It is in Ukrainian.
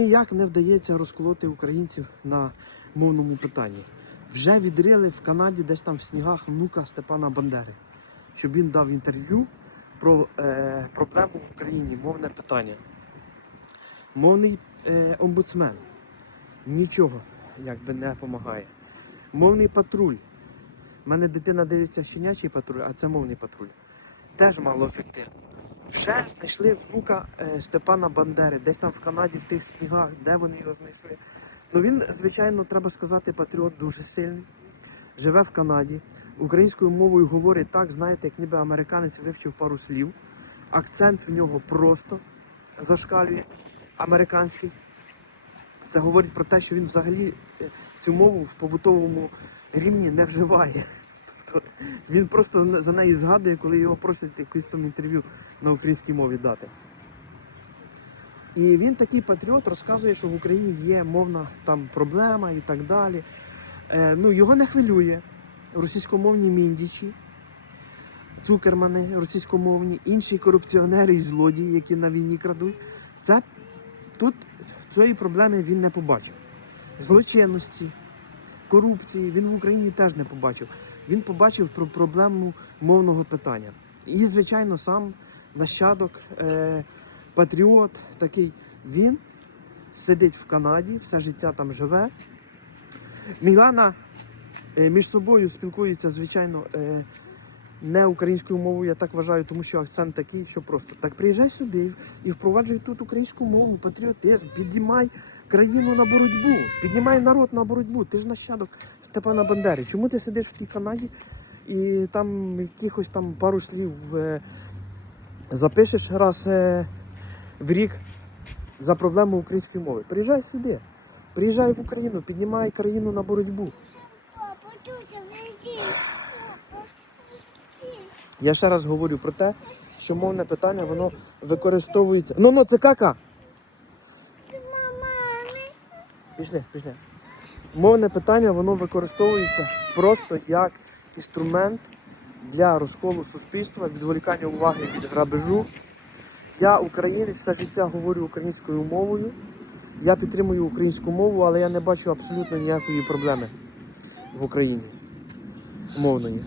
Ніяк не вдається розколоти українців на мовному питанні. Вже відрили в Канаді, десь там в снігах внука Степана Бандери, щоб він дав інтерв'ю про е, проблему в Україні, мовне питання. Мовний е, омбудсмен нічого якби не допомагає. Мовний патруль. У мене дитина дивиться щенячий патруль, а це мовний патруль. Теж мало ефективно. Вже знайшли внука е, Степана Бандери, десь там в Канаді, в тих снігах, де вони його знайшли. Ну він, звичайно, треба сказати, патріот дуже сильний. Живе в Канаді. Українською мовою говорить так, знаєте, як ніби американець вивчив пару слів. Акцент в нього просто зашкалює американський. Це говорить про те, що він взагалі е, цю мову в побутовому рівні не вживає. Тобто він просто за неї згадує, коли його просять якусь там інтерв'ю на українській мові дати. І він такий патріот розказує, що в Україні є мовна там проблема і так далі. Е, ну, його не хвилює російськомовні міндічі, цукермани російськомовні, інші корупціонери і злодії, які на війні крадуть. Це тут цієї проблеми він не побачив. Злочинності, корупції він в Україні теж не побачив. Він побачив про проблему мовного питання. І, звичайно, сам нащадок, е, патріот такий, він сидить в Канаді, все життя там живе. Мілана е, між собою спілкується, звичайно, е, не українською мовою, я так вважаю, тому що акцент такий, що просто так приїжджай сюди і впроваджуй тут українську мову, патріотизм, піднімай країну на боротьбу, піднімай народ на боротьбу. Ти ж нащадок Степана Бандери. Чому ти сидиш в тій Канаді і там якихось там пару слів е, запишеш раз е, в рік за проблему української мови? Приїжджай сюди, приїжджай в Україну, піднімай країну на боротьбу. Я ще раз говорю про те, що мовне питання воно використовується. Ну ну це кака. Пішли, пішли. Мовне питання воно використовується просто як інструмент для розколу суспільства, відволікання уваги від грабежу. Я українець, все життя говорю українською мовою. Я підтримую українську мову, але я не бачу абсолютно ніякої проблеми в Україні мовної.